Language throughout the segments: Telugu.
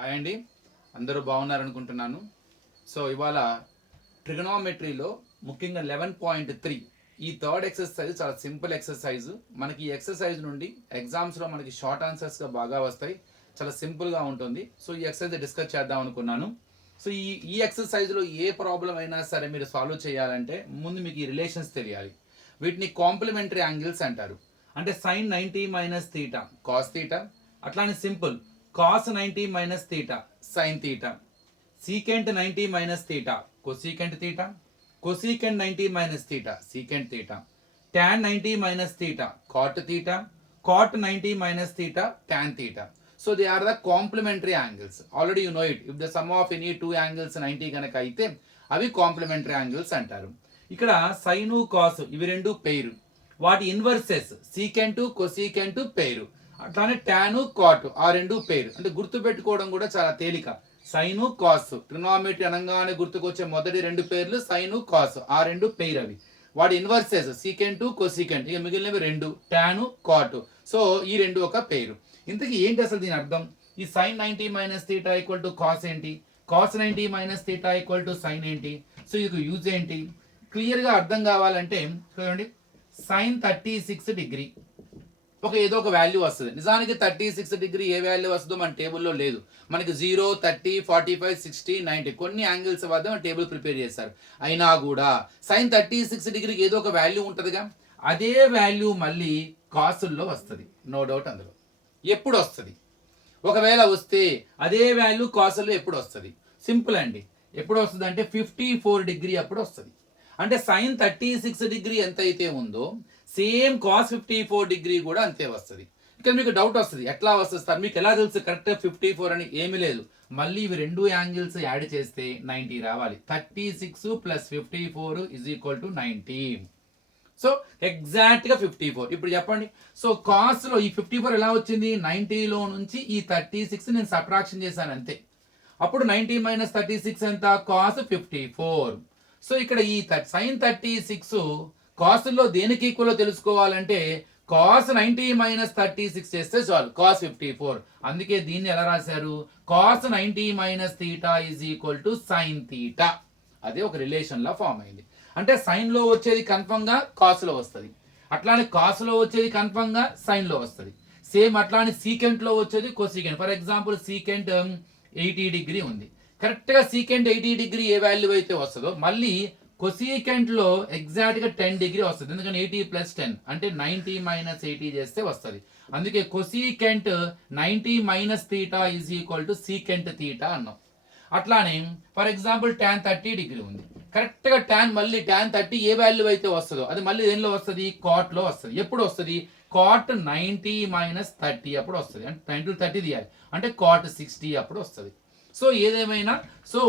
హాయ్ అండి, అందరూ బాగున్నారనుకుంటున్నాను. సో ఇవాళ ట్రిగనోమెట్రీలో ముఖ్యంగా 11.3 ఈ థర్డ్ ఎక్సర్సైజ్ చాలా సింపుల్ ఎక్సర్సైజ్. మనకి ఈ ఎక్సర్సైజ్ నుండి ఎగ్జామ్స్లో మనకి షార్ట్ ఆన్సర్స్గా బాగా వస్తాయి, చాలా సింపుల్గా ఉంటుంది. సో ఈ ఎక్సర్సైజ్ డిస్కస్ చేద్దాం అనుకున్నాను. సో ఈ ఈ ఎక్సర్సైజ్లో ఏ ప్రాబ్లం అయినా సరే మీరు సాల్వ్ చేయాలంటే ముందు మీకు ఈ రిలేషన్స్ తెలియాలి. వీటిని కాంప్లిమెంటరీ యాంగిల్స్ అంటారు. అంటే sine 90 minus theta cos theta, అట్లానే simple cos 90 minus theta sine theta, secant 90 minus theta cosecant theta, cosecant 90 minus theta secant theta, tan 90 minus theta cot theta, cot 90 minus theta tan theta. So they are the complementary angles. Already you know it. If the sum of any two angles 90 కనుక అయితే అవి కాంప్లిమెంటరీ యాంగిల్స్ అంటారు. ఇక్కడ సైను కాసు ఇవి రెండు పేరు, వాటి ఇన్వర్సెస్ సీకెంటు కొసీకెంటు పేరు, అట్లానే టాను కాటు ఆ రెండు పేరు. అంటే గుర్తు పెట్టుకోవడం కూడా చాలా తేలిక. సైను కాసు ట్రిగ్నోమెట్రీ అనగానే గుర్తుకొచ్చే మొదటి రెండు పేర్లు సైను కాసు ఆ రెండు పేరు. అవి వాటి ఇన్వర్సెస్ సీకెంటు కొసీకెంట్, ఇక మిగిలినవి రెండు టాను కాటు. సో ఈ రెండు ఒక పేరు. ఇంతకీ ఏంటి అసలు దీని అర్థం? ఈ sine 90 minus theta equal to cos ఏంటి, cos 90 minus theta equal to sine ఏంటి? సో ఇది యూజ్ ఏంటి క్లియర్గా అర్థం కావాలంటే చూడండి, సైన్ 36 డిగ్రీ ఒక ఏదో ఒక వాల్యూ వస్తుంది. నిజానికి 36 డిగ్రీ ఏ వాల్యూ వస్తుందో మన టేబుల్లో లేదు. మనకి 0, 30, 45, 60, 90 కొన్ని యాంగిల్స్ వద్ద మన టేబుల్ ప్రిపేర్ చేస్తారు. అయినా కూడా సైన్ 36 డిగ్రీకి ఏదో ఒక వాల్యూ ఉంటుందిగా, అదే వాల్యూ మళ్ళీ కాసుల్లో వస్తుంది, నో డౌట్. అందులో ఎప్పుడు వస్తుంది? ఒకవేళ వస్తే అదే వాల్యూ కాసుల్లో ఎప్పుడు వస్తుంది? సింపుల్ అండి. ఎప్పుడు వస్తుంది అంటే 54 డిగ్రీ అప్పుడు వస్తుంది. అంటే సైన్ 36 డిగ్రీ ఎంత అయితే ఉందో సేమ్ కాస్ 54 డిగ్రీ కూడా అంతే వస్తుంది. ఇక్కడ మీకు డౌట్ వస్తుంది, ఎట్లా వస్తుంది సార్, మీకు ఎలా తెలుసు కరెక్ట్ 54 అని? ఏమీ లేదు, మళ్ళీ ఇవి రెండు యాంగిల్స్ యాడ్ చేస్తే 90 రావాలి. 36 plus 54 is equal to 90. So ఎగ్జాక్ట్గా 54. ఇప్పుడు చెప్పండి, సో కాస్లో ఈ 54 ఎలా వచ్చింది? 90లో నుంచి ఈ 36 నేను సబ్ట్రాక్షన్ చేశాను అంతే. అప్పుడు 90 మైనస్ 36 ఎంత? కాస్ 54. సో ఇక్కడ ఈ సైన్ 36 కాసుల్లో దేనికి ఈక్వల్ తెలుసుకోవాలంటే కాస్ 90 మైనస్ 36 చేస్తే చాలు, కాస్ 54. అందుకే దీన్ని ఎలా రాశారు? Cos 90 minus theta is equal to sine theta. అదే ఒక రిలేషన్ లా ఫామ్ అయింది. అంటే సైన్ లో వచ్చేది కన్ఫర్మ్ గా కాస్ లో వస్తుంది, అట్లానే కాస్ లో వచ్చేది కన్ఫర్మ్ గా సైన్ లో వస్తుంది. సేమ్ అట్లానే సీకెంట్ లో వచ్చేది cosecant. For example secant 80 degree ఉంది, కరెక్ట్ గా సీకెంట్ 80 డిగ్రీ ఏ వాల్యూ అయితే వస్తుందో మళ్ళీ కొసీకెంట్ లో ఎగ్జాక్ట్ గా 10 డిగ్రీ వస్తుంది. ఎందుకంటే 80 ప్లస్ 10 అంటే 90 మైనస్ 80 చేస్తే వస్తుంది. అందుకే cosecant 90 minus theta is equal to secant theta అన్నాం. అట్లానే ఫర్ ఎగ్జాంపుల్ tan 30 డిగ్రీ ఉంది, కరెక్ట్ గా మళ్ళీ tan 30 ఏ వాల్యూ అయితే వస్తుందో అది మళ్ళీ దేనిలో వస్తుంది? కాట్ లో వస్తుంది. ఎప్పుడు వస్తుంది? కాట్ 90 మైనస్ 30 అప్పుడు వస్తుంది. అంటే 90 30 తీయాలి, అంటే కాట్ 60 అప్పుడు వస్తుంది. సో ఏదేమైనా so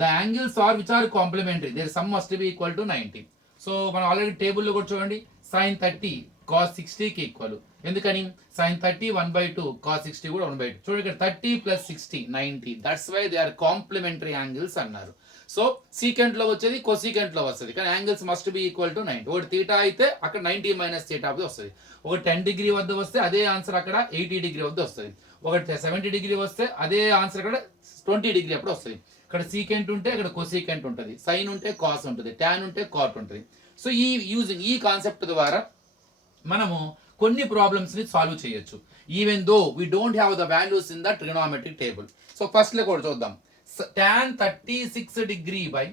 the angles are which are complementary, their sum must be equal to 90. So మనం ఆల్రెడీ టేబుల్లో కూడా చూడండి, సైన్ 30 కాస్ 60కి ఈక్వల్. ఎందుకని? సైన్ 30 1/2, కాస్ 60 కూడా 1/2. చూడండి ఇక్కడ 30 plus 60 90. That's why they are complementary angles అన్నారు. సో సీకెంట్ లో వచ్చేది కొసీకెంట్ లో వస్తుంది, కానీ angles must be equal to 90. ఒకటి థీటా అయితే అక్కడ 90 మైనస్ థీటా వస్తుంది. ఒక 10 డిగ్రీ వద్ద వస్తే అదే ఆన్సర్ అక్కడ 80 డిగ్రీ వద్ద వస్తుంది. ఒకటి 70 డిగ్రీ వస్తే అదే ఆన్సర్ అక్కడ 20 డిగ్రీ అప్పుడు వస్తుంది. ఇక్కడ సీకెంట్ ఉంటే ఇక్కడ కొసీకెంట్ ఉంటుంది, సైన్ ఉంటే కాస్ ఉంటుంది, టాన్ ఉంటే కాట్ ఉంటుంది. సో ఈ కాన్సెప్ట్ ద్వారా మనము కొన్ని ప్రాబ్లమ్స్ ని సాల్వ్ చేయొచ్చు, even though we don't have the values in the trigonometric table. So first లో కూడా చూద్దాం. tan 36 degree by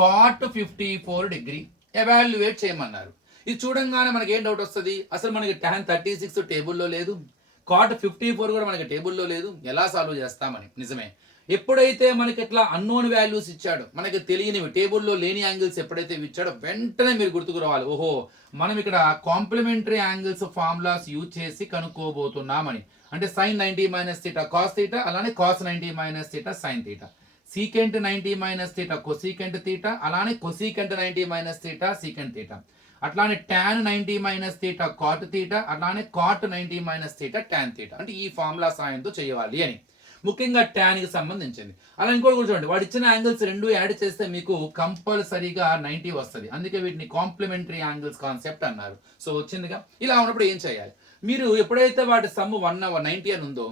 cot 54 degree evaluate చేయమన్నారు. ఇది చూడంగానే మనకి ఏం డౌట్ వస్తుంది? అసలు మనకి tan 36 టేబుల్లో లేదు, కాట్ 54 కూడా మనకి టేబుల్లో లేదు, ఎలా సాల్వ్ చేస్తామని. నిజమే, ఎప్పుడైతే మనకి ఇట్లా అన్నోన్ వాల్యూస్ ఇచ్చాడు, మనకి తెలియనివి టేబుల్లో లేని యాంగిల్స్ ఎప్పుడైతే ఇచ్చాడో వెంటనే మీరు గుర్తుకు రావాలి, ఓహో మనం ఇక్కడ కాంప్లిమెంటరీ యాంగిల్స్ ఫార్ములాస్ యూజ్ చేసి కనుక్కోబోతున్నామని. అంటే sine 90 minus theta cos theta, అలానే cos 90 minus theta sine theta, secant 90 minus theta cosecant theta, అలానే cosecant 90 minus theta secant theta, అట్లానే tan 90 minus theta cot theta, అట్లానే cot 90 minus theta tan theta. అంటే ఈ ఫార్ములా సాయంతో చేయాలి అని, ముఖ్యంగా టాన్ కి సంబంధించింది. అలా ఇంకోటి కూడా చూడండి, వాడు ఇచ్చిన యాంగిల్స్ రెండు యాడ్ చేస్తే మీకు కంపల్సరీగా 90 వస్తుంది. అందుకే వీటిని కాంప్లిమెంటరీ యాంగిల్స్ కాన్సెప్ట్ అన్నారు. సో వచ్చిందిగా. ఇలా ఉన్నప్పుడు ఏం చేయాలి? మీరు ఎప్పుడైతే వాటి సమ్ 90 అని ఉందో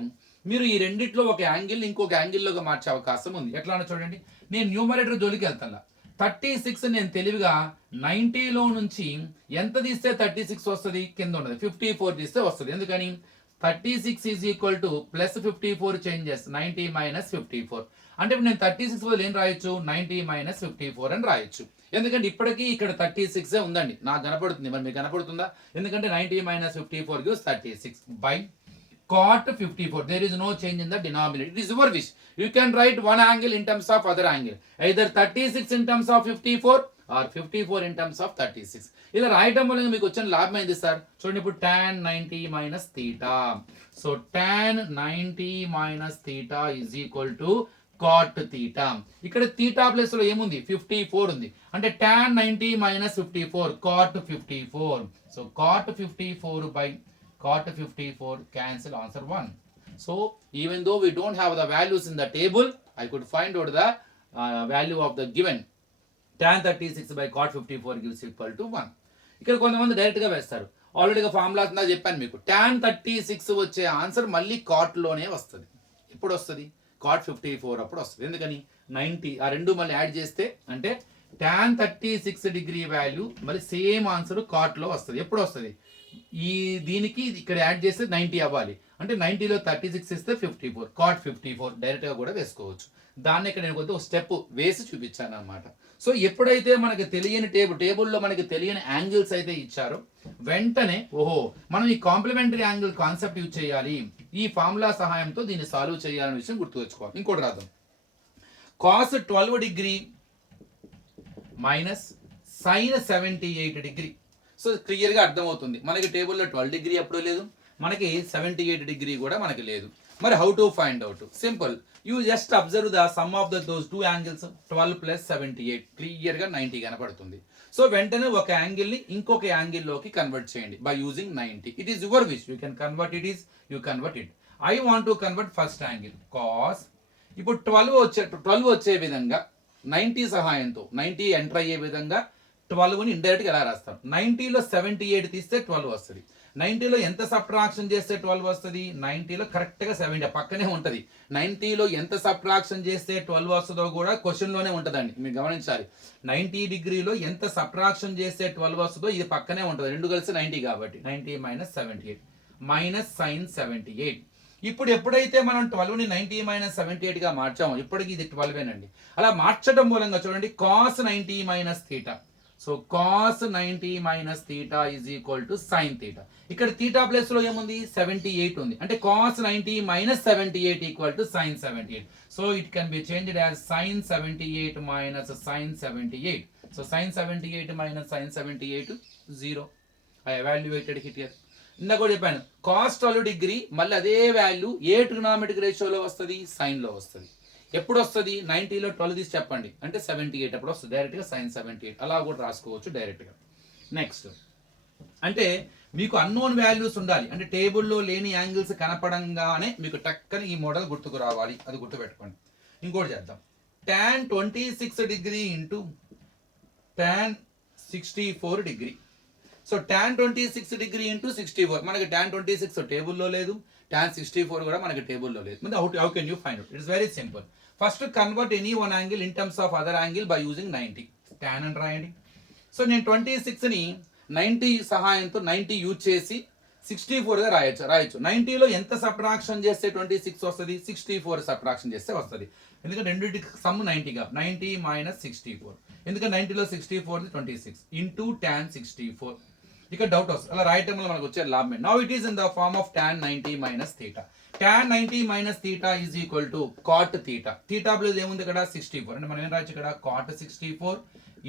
మీరు ఈ రెండిట్లో ఒక యాంగిల్ ఇంకొక యాంగిల్లోకి మార్చే అవకాశం ఉంది. ఎట్లా అన్నా చూడండి, నేను న్యూమరేటర్ జోలికి వెళ్తాను. 36 నేను తెలివిగా 90లో నుంచి ఎంత తీస్తే 36 వస్తుంది, కింద ఉన్నది 54 తీస్తే వస్తుంది. ఎందుకని 36 is equal to plus 54 changes 90 minus 54. అంటే ఇప్పుడు నేను 36 బదులు ఏం రాయొచ్చు, 90 మైనస్ 54 అని రాయొచ్చు. ఎందుకంటే ఇప్పటికీ ఇక్కడ 36 ఉందండి, నాకు కనపడుతుంది. మరి మీకు కనపడుతుందా? ఎందుకంటే 90 minus 54 gives 36 by cot 54. There is no change in the denominator. It is your wish. You can write one angle in terms of other angle. Either 36 in terms of 54 or 54 in terms of 36. ఇలా రాయటం వల్ల మీకు వచ్చిన లాభం ఏంది సార్? చూడండి, ఇప్పుడు tan 90 minus theta. So tan 90 minus theta is equal to cot theta. ఇక్కడ థీటా ప్లేస్ లో ఏముంది, 54 ఉంది. అంటే tan 90 minus 54 cot 54. So cot 54 by cot 54 cancel, answer 1. So even though we don't have the values in the table, I could find out the value of the given tan 36 by cot 54 gives equal to 1. ఇక్కడ కొంతమంది డైరెక్ట్ గా వేస్తారు. ఆల్రెడీగా ఫార్ములా చెప్పాను మీకు. tan 36 వచ్చే ఆన్సర్ మళ్ళీ కాట్ లోనే వస్తుంది. ఎప్పుడు వస్తుంది, cot 54 అప్పుడు వస్తుంది. ఎందుకని 90 ఆ రెండు మళ్ళీ యాడ్ చేస్తే అంటే tan 36 డిగ్రీ వాల్యూ మళ్ళీ సేమ్ ఆన్సర్ కాట్ లో వస్తుంది. ఎప్పుడు వస్తుంది, ఈ దీనికి ఇక్కడ యాడ్ చేస్తే 90 అవ్వాలి. అంటే 90లో 36 ఇస్తే 54, cot 54 డైరెక్ట్ గా కూడా వేసుకోవచ్చు. దాన్ని ఇక్కడ నేను కొద్దిగా స్టెప్ వేసి చూపించాను అనమాట. సో ఎప్పుడైతే మనకి తెలియని టేబుల్లో మనకి తెలియని యాంగిల్స్ అయితే ఇచ్చారో వెంటనే ఓహో మనం ఈ కాంప్లిమెంటరీ యాంగిల్ కాన్సెప్ట్ యూజ్ చేయాలి, ఈ ఫార్ములా సహాయంతో దీన్ని సాల్వ్ చేయాలనే విషయం గుర్తుపెట్టుకోవాలి. ఇంకోటి రాద్దాం, cos 12 degree minus sin 78 degree. So క్లియర్గా అర్థమవుతుంది మనకి టేబుల్లో 12 డిగ్రీ ఎప్పుడూ లేదు, మనకి 78 డిగ్రీ కూడా మనకి లేదు. మరి how to find out? Simple, you just observe the sum of those two angles. 12 plus 78 క్లియర్గా 90 కనపడుతుంది. సో వెంటనే ఒక యాంగిల్ని ఇంకొక యాంగిల్లోకి కన్వర్ట్ చేయండి by using 90. It is your wish, you can convert it, is you convert it. I want to convert first angle cos. ఇప్పుడు 12 వచ్చే విధంగా 90 సహాయంతో 90 ఎంటర్ అయ్యే విధంగా 12ని ఇండైరెక్ట్గా ఎలా రాస్తాం? 90లో 78 తీస్తే 12 వస్తుంది. 90లో ఎంత సబ్ట్రాక్షన్ చేస్తే 12 వస్తుంది? 90లో కరెక్ట్గా 70 పక్కనే ఉంటుంది. 90లో ఎంత సబ్ట్రాక్షన్ చేస్తే 12 వస్తుందో కూడా క్వశ్చన్లోనే ఉంటుందండి, మీరు గమనించాలి. 90 డిగ్రీలో ఎంత సబ్ట్రాక్షన్ చేస్తే 12 వస్తుందో ఇది పక్కనే ఉంటుంది, రెండు కలిసి 90 కాబట్టి 90 మైనస్ 78 మైనస్ sin 78. ఇప్పుడు ఎప్పుడైతే మనం 12ని 90 మైనస్ 78గా మార్చామో ఇప్పటికి ఇది 12ఏనండి. అలా మార్చడం మూలంగా చూడండి, cos 90 minus theta. So cos 90 minus theta is equal to sin theta. ఇక్కడ థీటా ప్లేస్ లో ఏముంది, 78 ఉంది. అంటే cos 90 minus 78 equal to sin 78. So it can be changed as sin 78 minus sin 78. So sin 78 minus sin 78 0. I evaluated hit here. ఇందాక కూడా చెప్పాను, cos 12 డిగ్రీ మళ్ళీ అదే వాల్యూ ఏ ట్రిగ్నామెట్రిక్ రేషియోలో వస్తుంది, సైన్ లో వస్తుంది. ఎప్పుడు వస్తుంది, 90లో 12 తీసి చెప్పండి అంటే 78 అప్పుడు వస్తుంది, డైరెక్ట్గా sin 78 అలా కూడా రాసుకోవచ్చు డైరెక్ట్గా. నెక్స్ట్ అంటే మీకు అన్నోన్ వాల్యూస్ ఉండాలి, అంటే టేబుల్లో లేని యాంగిల్స్ కనపడంగానే మీకు టక్కని ఈ మోడల్ గుర్తుకు రావాలి, అది గుర్తుపెట్టుకోండి. ఇంకోటి చేద్దాం, tan 26 degree into tan 64 degree. So tan 26 degree into 64, మనకి tan 26 టేబుల్లో లేదు, tan 64 కూడా మనకి టేబుల్లో లేదు. How can you find out? It's very simple. First convert any one angle in terms of other angle by using 90. tan అని రాయండి. సో నేను 26ని 90 సహాయంతో 90 యూజ్ చేసి 64గా రాయొచ్చు. 90లో ఎంత సబ్ట్రాక్షన్ చేస్తే 26 వస్తుంది, 64 సబ్ట్రాక్షన్ చేస్తే వస్తుంది. ఎందుకంటే రెండింటికి సమ్ 90గా 90 మైనస్ 64. ఎందుకంటే 90లో 64 26 ఇంటూ tan 64. ఇక్కడ డౌట్ వస్తుంది, అలా రాయటం వల్ల మనకు వచ్చే లాభమే. Now it is in the form of tan 90 minus theta. tan 90 minus theta is equal to cot theta. Theta plus ఏముంది ఇక్కడ 64, అంటే మనం ఏం రాయొచ్చు ఇక్కడ cot 64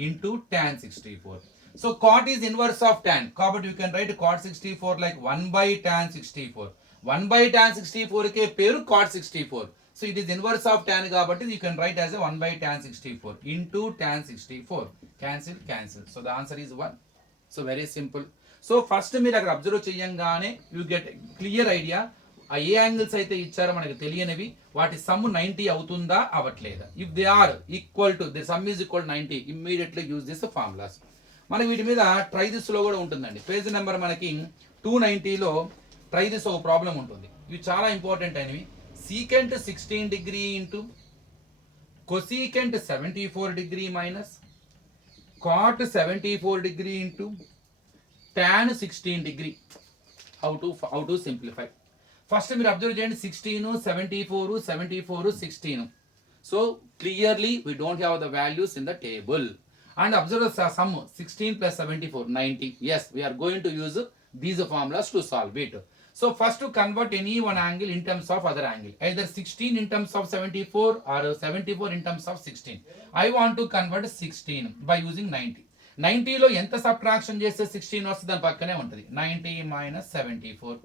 into tan 64. So cot is inverse of tan, కాబట్టి you can write cot 64 like 1 by tan 64. 1 by tan 64 కే పేరు cot 64. So it is inverse of tan కాబట్టి you can write as 1 by tan 64 into tan 64. Cancel. So the answer is 1. So very simple. So first మీరు అక్కడ అబ్జర్వ్ చేయంగానే యూ గెట్ క్లియర్ ఐడియా, ఆ ఏ యాంగిల్స్ అయితే ఇచ్చారో మనకు తెలియనివి వాటి సమ్ 90 అవుతుందా అవ్వట్లేదా. If they are equal to the sum is equal 90, immediately use this formulas. మనకి వీటి మీద ట్రై దిస్లో కూడా ఉంటుందండి. పేజ్ నెంబర్ మనకి 290లో ట్రై దిస్ ఒక ప్రాబ్లం ఉంటుంది. ఇవి చాలా ఇంపార్టెంట్ అయినవి. secant 16 degree into cosecant 74 degree minus cot 74 degree into tan 16 degree. How to simplify? First మీరు అబ్జర్వ్ చేయండి 16 74 74 16. So clearly we don't have the values in the table. And observe the sum 16 plus 74 90. Yes, we are going to use these formulas to solve it. So first to convert any one angle in terms of other angle, either 16 in terms of 74 or 74 in terms of 16. I want to convert 16 by using 90. 90లో ఎంత సబ్ట్రాక్షన్ చేస్తే 16 వస్తుంది దాని పక్కనే ఉంటుంది 90 minus 74.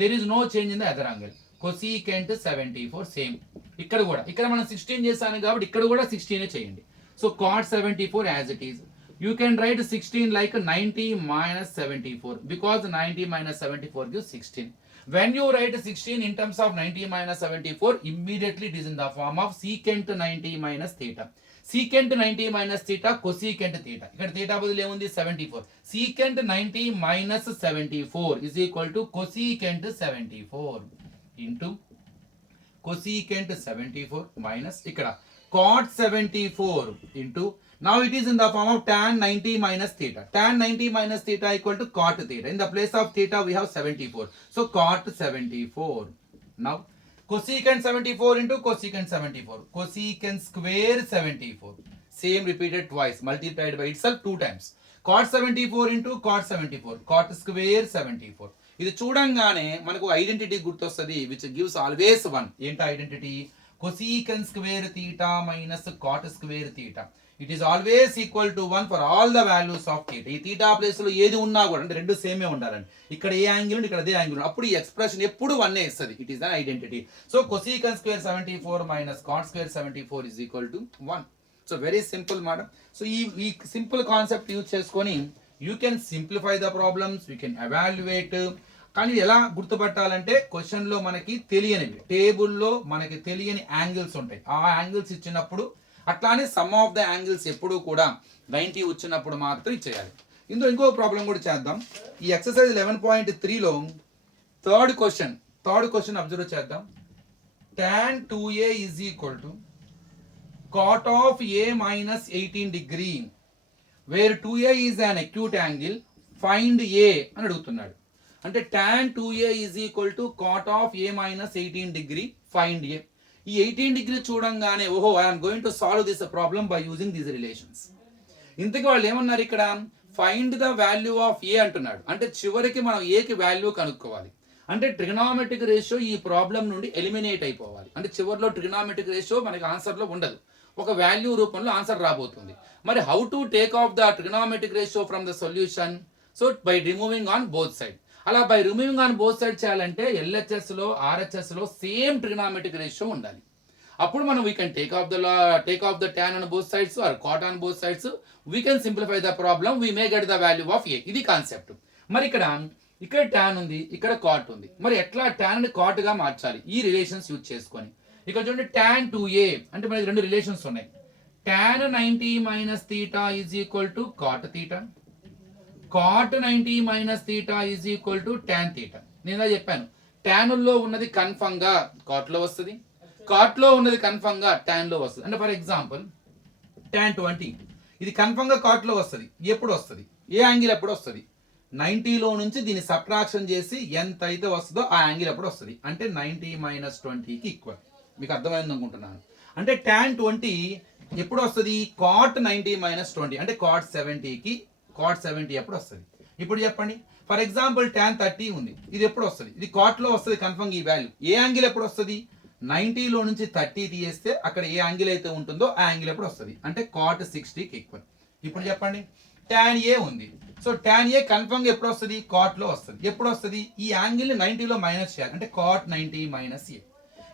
There is no change in the other angle. Cosecant 74 same. ఇక్కడ మనం 16 చేసాను కాబట్టి ఇక్కడ కూడా 16 చేయండి. So cot 74 as it is. You can write 16 like 90 minus 74 because 90 minus 74 gives 16. When you write 16 in terms of 90 minus 74, immediately it is in the form of secant 90 minus theta. Secant 90 minus theta, cosecant theta. ఇక్కడ theta బదులు ఏముంది 74. Secant 90 minus 74 is equal to cosecant 74 into cosecant 74 minus ఇక్కడ cot 74 into, now it is in the form of tan 90 minus theta. Tan 90 minus theta equal to cot theta. In the place of theta we have 74. So cot 74. Now cosecant 74 into cosecant 74. Cosecant square 74. Same repeated twice, multiplied by itself 2 times. Cot 74 into cot 74. Cot square 74. ఇది చూడంగానే మనకు ఐడెంటిటీ గుర్తొస్తుంది, which gives always 1. ఏంటి identity? Cosecant square theta minus cot square theta. It is always equal to 1 for all the values of theta. ఈ theta ప్లేస్ లో ఏది ఉన్నా కూడా అంటే రెండు సేమే ఉండాలండి. ఇక్కడ ఏ యాంగిల్ ఉంది, ఇక్కడ అదే యాంగిల్ ఉంది. అప్పుడు ఈ ఎక్స్ప్రెషన్ ఎప్పుడు 1 ఇస్తుంది. It is an identity. So cosecant square 74 minus cot square 74 is equal to 1. So very simple madam. So ఈ సింపుల్ కాన్సెప్ట్ యూజ్ చేసుకొని you can simplify the problems, you can evaluate. కానీ ఎలా గుర్తుపట్టాలంటే క్వశ్చన్లో మనకి తెలియనివి, టేబుల్లో మనకి తెలియని యాంగిల్స్ ఉంటాయి. ఆ యాంగిల్స్ ఇచ్చినప్పుడు, అట్లానే సమ్ ఆఫ్ ద యాంగిల్స్ ఎప్పుడు కూడా 90 వచ్చినప్పుడు మాత్రం చేయాలి. ఇందులో ఇంకో ప్రాబ్లం కూడా చేద్దాం. ఈ ఎక్సర్సైజ్ 11.3లో థర్డ్ క్వశ్చన్ అబ్జర్వ్ చేద్దాం. tan 2a is equal to cot of a minus 18 degree where 2a is an acute angle, find a అని అడుగుతున్నాడు. అంటే tan 2a is equal to cot of a minus 18 degree, find a. ఈ 18 డిగ్రీ చూడంగానే ఓహో I'm going to solve this problem by using these relations. ఇంతకీ వాళ్ళు ఏమన్నారు ఇక్కడ? ఫైండ్ ద వాల్యూ ఆఫ్ ఏ అంటున్నాడు. అంటే చివరికి మనం ఏకి వాల్యూ కనుక్కోవాలి. అంటే ట్రిగనామెట్రిక్ రేషియో ఈ ప్రాబ్లం నుండి ఎలిమినేట్ అయిపోవాలి. అంటే చివరిలో ట్రిగనామెట్రిక్ రేషియో మనకి ఆన్సర్లో ఉండదు, ఒక వాల్యూ రూపంలో ఆన్సర్ రాబోతుంది. మరి how to take off the trigonometric ratio from the solution? So by removing on both side. అలా by removing on both side చేయాలంటే ఎల్హెచ్ఎస్లో ఆర్హెచ్ఎస్లో సేమ్ ట్రిగనామెట్రిక్ రేషియో ఉండాలి. అప్పుడు మనం we can take off the tan on both sides or cot on both sides. We can simplify the problem. We may get the value of a. ఇది కాన్సెప్ట్. మరి ఇక్కడ tan ఉంది, ఇక్కడ cot ఉంది. మరి ఎట్లా tan ని cot గా మార్చాలి? ఈ రిలేషన్స్ యూజ్ చేసుకొని ఇక్కడ చూడండి tan 2a అంటే మనకి రెండు రిలేషన్స్ ఉన్నాయి. tan 90 minus theta is equal to cot theta. cot 90 minus theta is equal to tan theta. నేను చెప్పాను tan లో ఉన్నది కన్ఫర్మ్ గా cot లో వస్తుంది, cot లో ఉన్నది కన్ఫర్మ్ గా tan లో వస్తుంది. అంటే ఫర్ ఎగ్జాంపుల్ tan 20 ఇది కన్ఫర్మ్ గా cot లో వస్తుంది. ఎప్పుడు వస్తుంది? ఏ యాంగిల్ ఎప్పుడు వస్తుంది? 90లో నుంచి దీన్ని సబ్ట్రాక్షన్ చేసి ఎంత అయితే వస్తుందో ఆ యాంగిల్ ఎప్పుడు వస్తుంది అంటే 90 minus 20కి ఈక్వల్. మీకు అర్థమైంది అనుకుంటున్నాను. అంటే tan 20 ఎప్పుడు వస్తుంది? cot 90 minus 20 అంటే cot 70కి cot 70 ఎప్పుడు వస్తుంది? ఇప్పుడు చెప్పండి. ఫర్ ఎగ్జాంపుల్ tan 30 ఉంది, ఇది ఎప్పుడు వస్తుంది? ఇది cot లో వస్తుంది కన్ఫర్మ్ ఈ వాల్యూ. ఏ యాంగిల్ ఎప్పుడు వస్తుంది? 90లో నుంచి 30 తీయేస్తే అక్కడ ఏ యాంగిల్ అయితే ఉంటుందో ఆ యాంగిల్ ఎప్పుడు వస్తుంది అంటే cot 60కి ఈక్వల్. ఇప్పుడు చెప్పండి tan a ఉంది. సో tan a కన్ఫర్మ్ ఎప్పుడు వస్తుంది? cot లో వస్తుంది. ఎప్పుడు వస్తుంది? ఈ యాంగిల్ 90లో మైనస్ చేయాలి అంటే cot 90 minus a.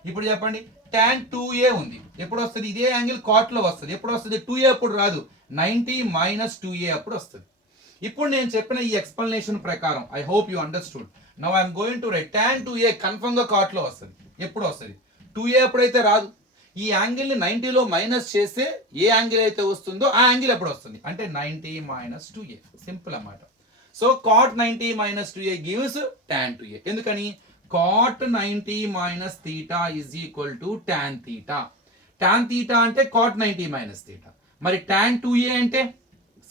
ఇప్పుడు చెప్పండి tan 2a ఉంది, ఎప్పుడు వస్తుంది? ఇదే యాంగిల్ cot లో వస్తుంది. ఎప్పుడు వస్తుంది? 2a ఎప్పుడు రాదు, 90 minus 2a అప్పుడు వస్తుంది. ఇప్పుడు నేను చెప్పిన ఈ ఎక్స్ప్లెనేషన్ ప్రకారం I hope you understood. Now I'm going to right tan 2a confirm గా cot లో వస్తుంది. ఎప్పుడు వస్తుంది? 2a ఎప్పుడైతే రాదు, ఈ యాంగిల్ ని 90లో మైనస్ చేస్తే ఏ యాంగిల్ అయితే వస్తుందో ఆ యాంగిల్ ఎప్పుడు వస్తుంది అంటే 90 minus 2a. సింపుల్ అన్నమాట. So cot 90 minus 2a gives tan 2a. ఎందుకని? cot 90 minus theta is equal to tan theta. Tan theta అంటే cot 90 minus theta. మరి tan 2a అంటే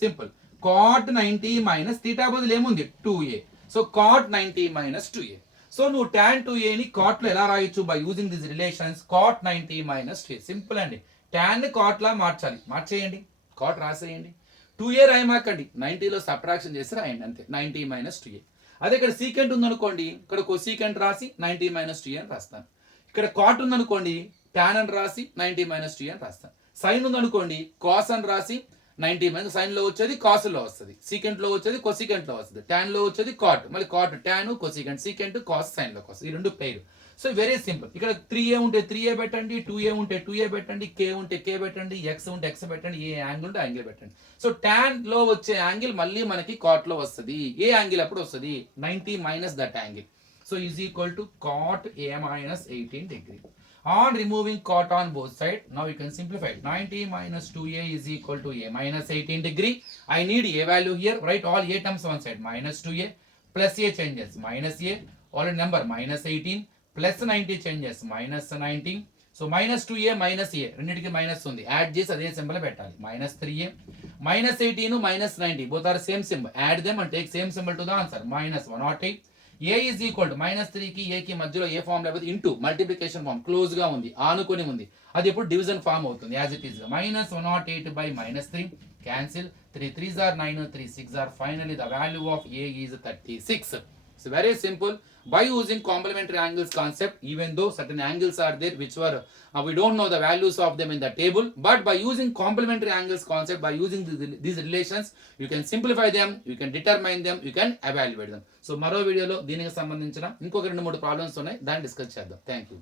సింపుల్ cot 90 minus theta బదులు ఏముంది 2a. So cot 90 minus 2a. So నువ్వు tan 2a ని cot లో ఎలా రాయొచ్చు by using this relations cot 90 minus 2a. Simple అండి. tan ని cot లా మార్చేయండి. cot రాసేయండి. 2a రాయమాకండి, 90లో సబ్ట్రాక్షన్ చేసి రాయండి అంతే. 90 minus 2a. అదే ఇక్కడ సీకెంట్ ఉందనుకోండి, ఇక్కడ కోసీకెంట్ రాసి 90 minus 2a అని రాస్తాను. ఇక్కడ కాట్ ఉందనుకోండి, టాన్ అని రాసి 90 minus 2a అని రాస్తాను. సైన్ ఉందనుకోండి, కాస్ అని రాసి 90 minus, సైన్ లో వచ్చేది కాస్ లో వస్తుంది, సీకెంట్ లో వచ్చేది కొసీకెంట్ లో వస్తుంది, టాన్ లో వచ్చేది కాట్, మళ్ళీ cot tan cosecant, secant cos sine లో వస్తుంది. ఈ రెండు పేరు. So very simple. ఇక్కడ 3a ఉంటే 3a పెట్టండి, 2a ఉంటే 2a పెట్టండి, k ఉంటే k పెట్టండి, x ఉంటే x పెట్టండి, ఏ యాంగిల్ ఉంటే యాంగిల్ పెట్టండి. సో టాన్ లో వచ్చే యాంగిల్ మళ్ళీ మనకి కాట్ లో వస్తుంది. ఏ యాంగిల్ అప్పుడు వస్తుంది 90 minus that angle. So is equal to cot a minus 18 degree. On removing cot on both sides, now you can simplify it. 90 minus 2a is equal to a minus 18 degree. I need a value here. Write all a terms one side. Minus 2a plus a changes minus a. All number minus 18 plus 90 changes minus 19. So minus 2a minus a రెండింటికి మైనస్ ఉంది, యాడ్ చేసి అదే సింబల్ పెట్టాలి. minus 3a minus 18 minus 90 both are same symbol. Add them and take same symbol to the answer. minus 108. a is equal to minus 3 కి a కి మధ్యలో ఏ ఫామ్ లేకపోతే ఇంటూ మల్టిప్లికేషన్ ఫామ్ క్లోజ్ గా ఉంది, ఆనుకొని ఉంది, అది ఎప్పుడు డివిజన్ ఫామ్ అవుతుంది as it is. minus 108 by minus 3 cancel. 3 3s are 9, 3 6 are, finally the value of a is 36. So very simple. By using complementary angles concept, even though certain angles are there which were we don't know the values of them in the table, but by using complementary angles concept, by using these relations, you can simplify them, you can determine them, you can evaluate them. So మరో వీడియోలో దీనికి సంబంధించిన ఇంకొక 2-3 ప్రాబ్లమ్స్ ఉన్నాయి, దాన్ని డిస్కస్ చేద్దాం. Thank you.